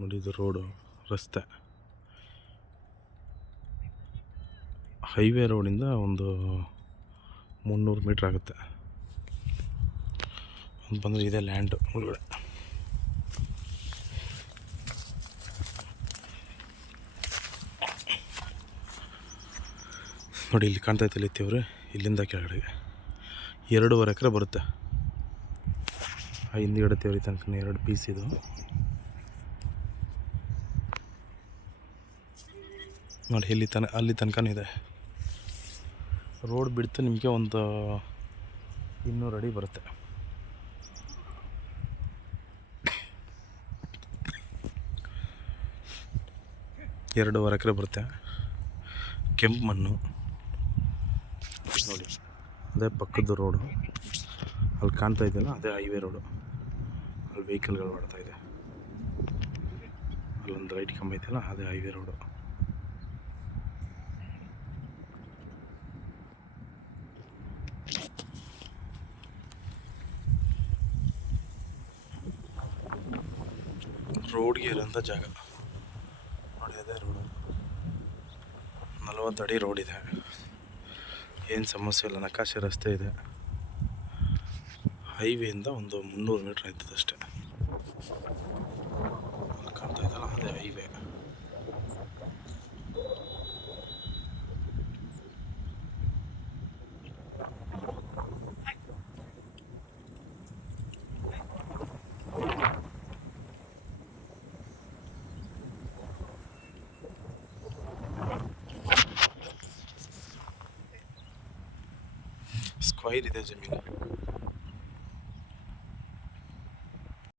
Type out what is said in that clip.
ನೋಡಿ ಇದು ರೋಡು, ರಸ್ತೆ. ಹೈವೇ ರೋಡಿಂದ ಒಂದು 300 ಮೀಟ್ರ್ ಆಗುತ್ತೆ ಅಂತ ಬಂದರೆ ಇದೆ ಲ್ಯಾಂಡು ಒಳಗಡೆ. ನೋಡಿ ಇಲ್ಲಿ ಕಾಣ್ತಾ ಇತ್ತವ್ರೆ, ಇಲ್ಲಿಂದ ಕೆಳಗಡೆಗೆ 2.5 ಎಕರೆ ಬರುತ್ತೆ. ಆ ಹಿಂದ್ಗಡೆ ತೇವ್ರಿ ತನಕ 2 ಪೀಸ್ ಇದು. ನೋಡಿ ಅಲ್ಲಿ ತನಕನೂ ಇದೆ. ರೋಡ್ ಬಿಡ್ತು ನಿಮಗೆ ಒಂದು 200 ಅಡಿ ಬರುತ್ತೆ. ಎರಡೂವರೆ ಎಕರೆ ಬರುತ್ತೆ. ಕೆಂಪು ಮಣ್ಣು ನೋಡಿ, ಅದೇ ಪಕ್ಕದ ರೋಡು. ಅಲ್ಲಿ ಕಾಣ್ತಾ ಇದೆಯಲ್ಲ, ಅದೇ ಹೈವೇ ರೋಡು. ಅಲ್ಲಿ ವೆಹಿಕಲ್ಗಳು ಓಡ್ತಾ ಇದೆ. ಅಲ್ಲೊಂದು ಲೈಟ್ ಕಂಬ ಇದೆಯಲ್ಲ, ಅದೇ ಹೈವೇ ರೋಡು. ರೋಡ್ಗೆ ಇರೋಂಥ ಜಾಗ ನೋಡಿ, ಅದೇ ರೋಡು. 40 ಅಡಿ ರೋಡ್ ಇದೆ, ಏನು ಸಮಸ್ಯೆ ಇಲ್ಲ. ನಕಾಶೆ ರಸ್ತೆ ಇದೆ. ಹೈವೇಯಿಂದ ಒಂದು 300 ಮೀಟ್ರ್ ಆಯ್ತದೆ ಅಷ್ಟೇ. ಕಾಣ್ತಾ ಇದ್ದಲ್ಲ, ಅದೇ ಹೈವೇ. ಸ್ಕ್ವೈರ್ ಇದೆ ಜಮೀನು.